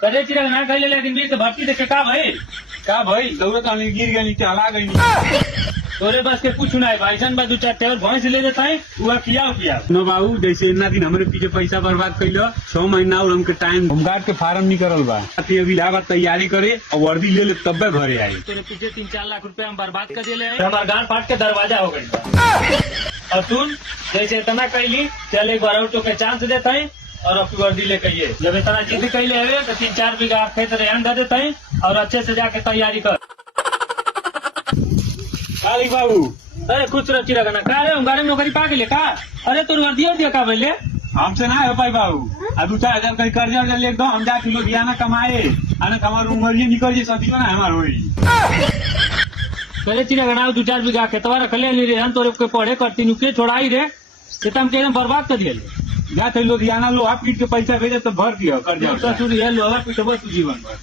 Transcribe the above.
करे चिराग ना कर ले लेकिन बीच भर्ती देखे का भाई दौड़त आने गिर गई नीचे हला गई तोरे बस के कुछ ना है भाई जान दो चार टेबल भैंस ले देता है हुआ किया न बाबू जैसे इतना दिन हमारे पीछे पैसा बर्बाद कैलो 6 महीना और हमके टाइम होमगार्ड के फार्म नहीं करल बा अभी इलाहाबाद तैयारी करे और वर्दी ले तब्बे घरे आई तेरे पीछे 3-4 लाख रुपए हम बर्बाद कर दिले हमारे गांव फाट के दरवाजा हो गई और तुम जैसे इतना कैली चल एक बार और तो चांस देता है और अपनी वर्दी ले कहिए जब इतना जिद कैले हुए तो 3-4 बीघा खेत रेहन दे देता है और अच्छे से जाके तैयारी कर काली बाबू अरे कुछ रची रखना का रे हमारे नौकरी पा गए का अरे तोर वर्दी दिया का बोले हमसे ना हो पाई बाबू अब 2-4 हजार कहीं कर्जा वर्जा ले दो हम जाके लुधियाना कमाए आने हमारी उम्र ये निकल जाए सदी ना हमार होई करे चिड़गना 2-4 बीघा खेतवा रखले नहीं रे हम तोरे के पढ़े करती नु के छोड़ाई रे ये तो हम एकदम बर्बाद कर दिए जा थे लुधियाना लोहा पीट के पैसा भेजे तो भर दिया कर्जा ससुर है लोहा पीट बस जीवन भर